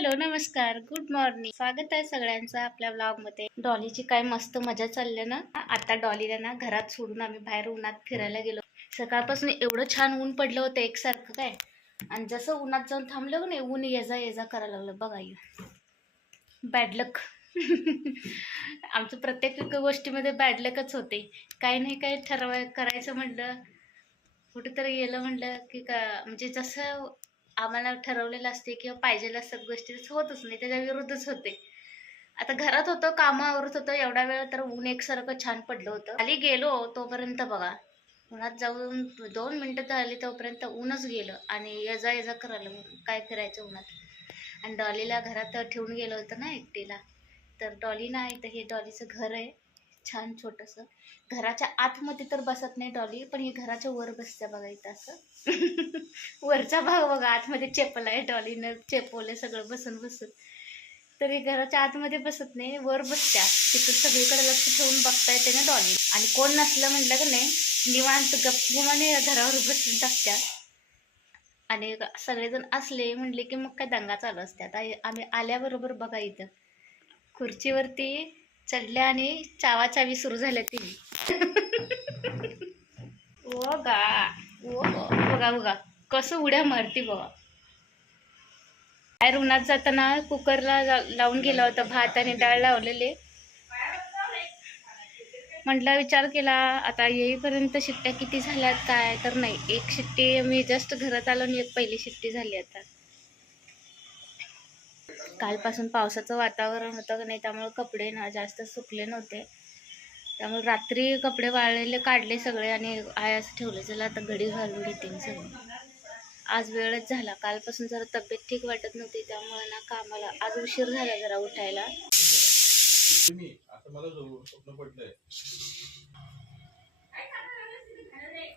Hello नमस्कार good morning. स्वागत आहे सगळ्यांचं आपल्या ब्लॉग मध्ये. डॉलीची काय मस्त मजा चालली ना. आता डॉलीला ना घरात सोडून आम्ही बाहेर उन्हात फिरायला गेलो. सकाळपासून एवढं छान ऊन पडलं होतं एकसारखं काय, आणि जसं उन्हात जाऊन थांबलं नाही ऊन ये जा करायला लागलं. बघा बॅड लक. आमचं प्रत्येक गोष्टीमध्ये बॅड लकच होते. काही नाही काही करायचं म्हटलं, कुठेतरी गेलं म्हटलं की का म्हणजे जसं आम्हाला ठरवलेलं असते किंवा पाहिजेलं असतात गोष्टी तसं होतच नाही, त्याच्या विरुद्धच होते. आता घरात होतं, कामावरत होतं, एवढा वेळ तर ऊन एकसारखं छान पडलं होतं. खाली गेलो तोपर्यंत बघा उन्हात जाऊन 2 मिनिटं झाली तोपर्यंत ऊनच गेलं आणि ये जा करायला काय फिरायचं उन्हात. आणि डॉलीला घरात ठेवून गेलं होतं ना एकटीला. तर डॉली ना इथं हे डॉलीचं घर आहे छान छोटंसं. घराच्या आतमध्ये तर बसत नाही डॉली, पण ही घराच्या वर बसते बघा इथं असं. वरचा भाग बघा, आतमध्ये चेपल आहे, डॉलीनं चेपवले सगळं बसून बसून. तरी घराच्या आतमध्ये बसत नाही, वर बसत्या. तिकडे सगळीकडे लक्ष ठेवून बघता येते ना डॉली. आणि कोण नसलं म्हटलं का नाही निवांत गप्पमाने घरावर बसून टाकत्या. आणि सगळेजण असले म्हणले की मग काय दंगा चालू असतात. आम्ही आल्याबरोबर बघा इथं खुर्चीवरती चढल्या आणि चावाचावी सुरू झाल्या तिने. ओ गा ओ बघा बघा कसं उड्या मारती बघा. बाहेर उन्हात जाताना कुकरला लावून गेला होता भात आणि डाळ लावलेले. म्हटलं विचार केला आता येईपर्यंत शिट्ट्या किती झाल्यात काय, तर नाही, एक शिट्टी मी जस्ट घरात आलो आणि एक पहिली शिट्टी झाली. आता कालपासून पावसाचं वातावरण होतं का नाही, त्यामुळे कपडे ना जास्त सुकले नव्हते. त्यामुळे रात्री कपडे वाळलेले काढले सगळे आणि आहे असं ठेवले. चला आता घडी घालून घेते मी सगळं. आज वेळच झाला, कालपासून जरा तब्येत ठीक वाटत नव्हती, त्यामुळे ना कामाला आज उशीर झाला जरा उठायला.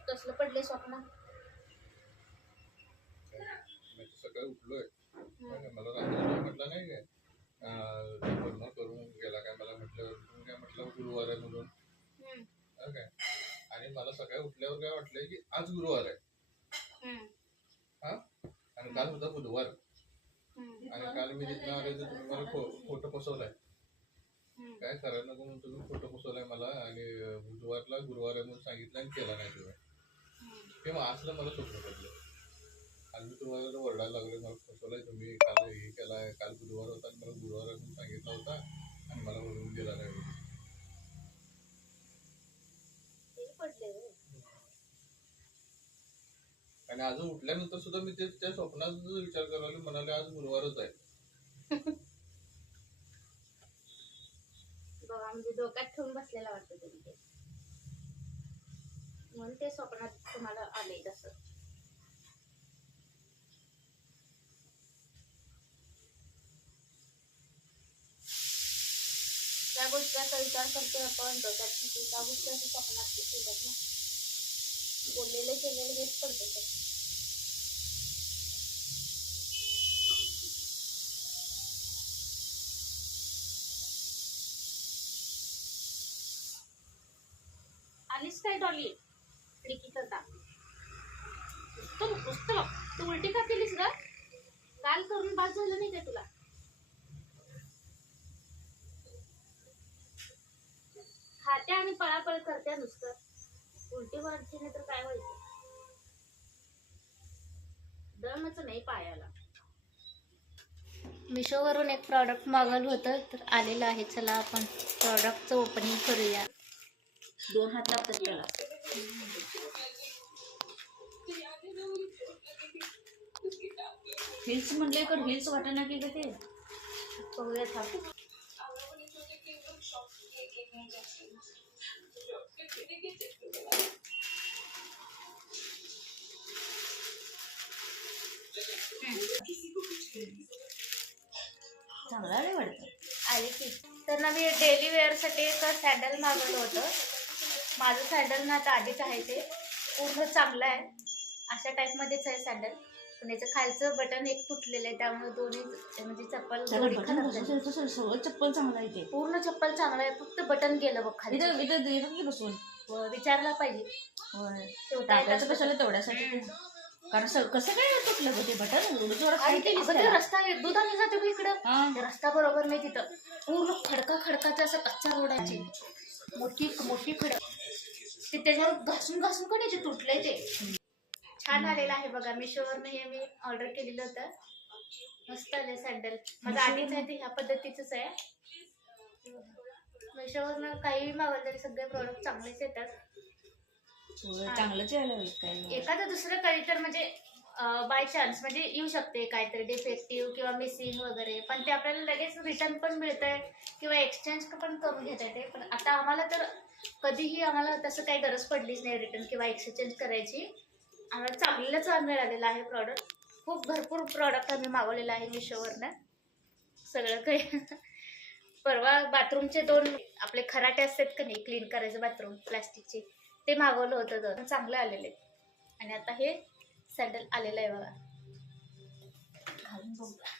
कसलं पडले स्वप्न? सकाळी उठलोय, मला रात्री म्हटलं नाही काय करून गेला काय, मला म्हटलं गुरुवार आहे म्हणून काय. आणि मला सकाळी उठल्यावर काय वाटलंय की आज गुरुवार आहे हा, आणि काल होता बुधवार. आणि काल मी जिथनं आले तर तुम्ही मला फोटो फसवलाय. काय करायला नको म्हणून तुम्ही फोटो फसवलाय मला, आणि बुधवारला गुरुवार आहे म्हणून सांगितलं आणि केला नाही तुम्ही. तेव्हा असलं मला स्वप्न पडलं. आणि मी तुम्हाला ओरडायला लागले, मला फसवलाय तुम्ही, काल हे केलाय, काल बुधवार होता आणि मला गुरुवार आहे म्हणून सांगितला होता आणि मला ओरडून दिला नाही. आणि अजून उठल्यानंतर सुद्धा मी त्या स्वप्नाचा विचार करायला म्हणाले आज गुरुवारच आहे. बघा म्हणजे डोक्यात ठेवून बसलेला वाटतं तुम्ही ते, म्हणून ते स्वप्नात तुम्हाला आले तसं. त्या गोष्टीचा विचार करतोय आपण डोक्यात, त्या गोष्टी असं स्वप्नात येतात ना. बोललेले केलेले हेच पडते. आलीस काय डॉली? खिडकीत होता पुस्तक. तू उलटी का केलीस ग? काल करून बाद झालं नाही का तुला? खात्या आणि पळापळ करत्या नुसतं. उलटी मारची नाही तर काय व्हायचं? दमच नाही पायाला. मिशोवरून एक प्रॉडक्ट मागवलं होतं तर आलेलं आहे. चला आपण प्रॉडक्टचं ओपनिंग करूया. 2 हात लागतात त्याला. हिल्स म्हणले तर हिल्स वाटणार की ते बघूया थांब. चांगला नाही वाटतं आले की. तर ना मी डेली वेअरसाठी एक सॅडल मागवलं होतं. माझं सॅडल ना आता आधीच आहे, ते पूर्ण चांगलं आहे, अशा टाईपमध्येच आहे सॅडल. पण याचं खालचं बटन एक तुटलेलं आहे, त्यामुळे दोन्ही म्हणजे चप्पल चप्पल चांगलं आहे, ते पूर्ण चप्पल चांगलं आहे, फक्त बटन गेलं बघ खाली. बसून विचारला पाहिजे तेवढ्यासाठी. कारण कसं काय तुटलं ग ते बटन एवढं जोरात आणि काय केलीस अगं ते त्याला? रस्ता दुधाने जातो का इकडं हा. ते रस्ता बरोबर नाही तिथं पूर्ण खडकाचा असं कच्चा रोड आहे मोठी मोठी खडक ते त्याच्यावर घासून घासून काढायचे तुटलंय ते छान आलेलं आहे बघा मिशोवरनं हे मी ऑर्डर केलेलं होतं मस्त आले सँडल माझं आधीच आहे ते ह्या पद्धतीचंच आहे मिशोवरनं काही मागवलं तरी सगळे प्रोडक्ट चांगलेच येतात चांगलंच यायला होईल काय एखादं दुसरं काही तर म्हणजे बाय चान्स म्हणजे येऊ शकते काहीतरी डिफेक्टिव्ह किंवा मिसिंग वगैरे पण ते आपल्याला लगेच रिटर्न पण मिळतंय किंवा एक्सचेंज पण करून घेता येते पण आता आम्हाला तर कधीही आम्हाला तसं काही गरज पडलीच नाही रिटर्न किंवा एक्सचेंज करायची आम्हाला चांगलंच मिळालेलं आहे प्रॉडक्ट खूप भरपूर प्रॉडक्ट आम्ही मागवलेलं आहे मिशोवरनं सगळं काही परवा बाथरूमचे 2 आपले खराटे असतात का नाही क्लीन करायचं बाथरूम प्लास्टिकचे ते मागवलं होतं तर चांगले आलेले आणि आता हे सँडल आलेलं आहे बघा घालून बघूया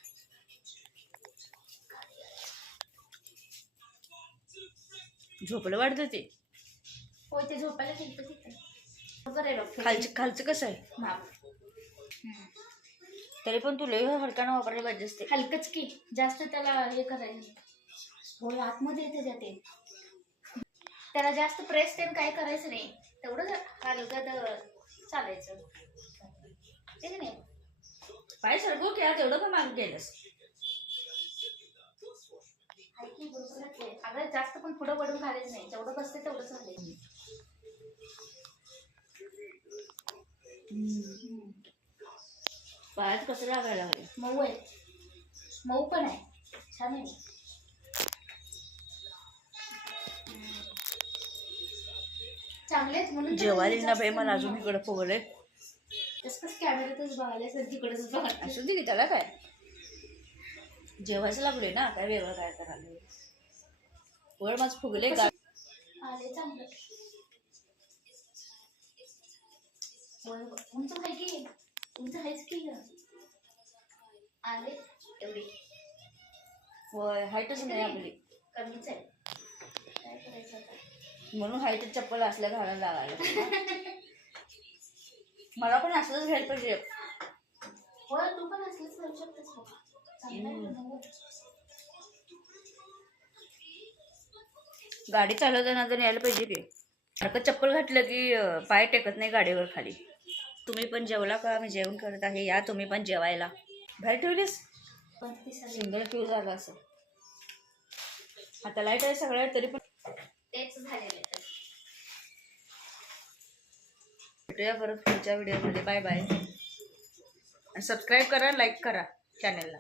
झोपलं वाटतं ते होय ते झोपायला गेलं तिथे बरोबर आहे डॉक्टर खालचं कसं आहे माप तरी पण तू लय हलकानं वापरायला पाहिजे असते हलकच की जास्त त्याला हे करायचं होय आतमध्ये येते जाते त्याला जास्त प्रेस ते काय करायचं नाही तेवढं हलकं चालायचं ते नाही पाय सरकू की तेवढं पण मागे गेलंस अगं जास्त पण पुढं पडून घालायचं नाही जेवढं बसते तेवढंच घालायचं पायात कसं लागायला लागले मऊ आहे मऊ पण आहे छान आहे चांगले आहेत म्हणून जेवायला ना बाई मला अजून इकडे फुगले तसंच कॅमेऱ्यातच बघायला सर तिकडेच बघायला असू दे की त्याला काय जेवायचं लागले ना काय वेगळं काय करायला वर माझं फुगले आले चांगलं तुमचं आहे की तुमचं आहेच की आले एवढी होय हाईटच नाही आपली कमीच आहे काय करायचं आता म्हणून हाईट चप्पल असल्या घालायला लागायला मला पण असलंच घ्यायला पाहिजे होय तू पण असलंच करू शकतेस बघा चांगलं आहे गाडी चालवताना तर यायला पाहिजे की सारखं चप्पल घातलं की पाय टेकत नाही गाडीवर खाली तुम्ही पण जेवला का मी जेवण करत आहे या तुम्ही पण जेवायला बाहेर ठेवलीस सिंगल फ्यूज झाला असं आता लाईट आहे सगळ्या तरी पण तेच झालेलं आहे भेटूया परत पुढच्या व्हिडिओमध्ये बाय बाय सबस्क्राईब करा लाईक करा चॅनलला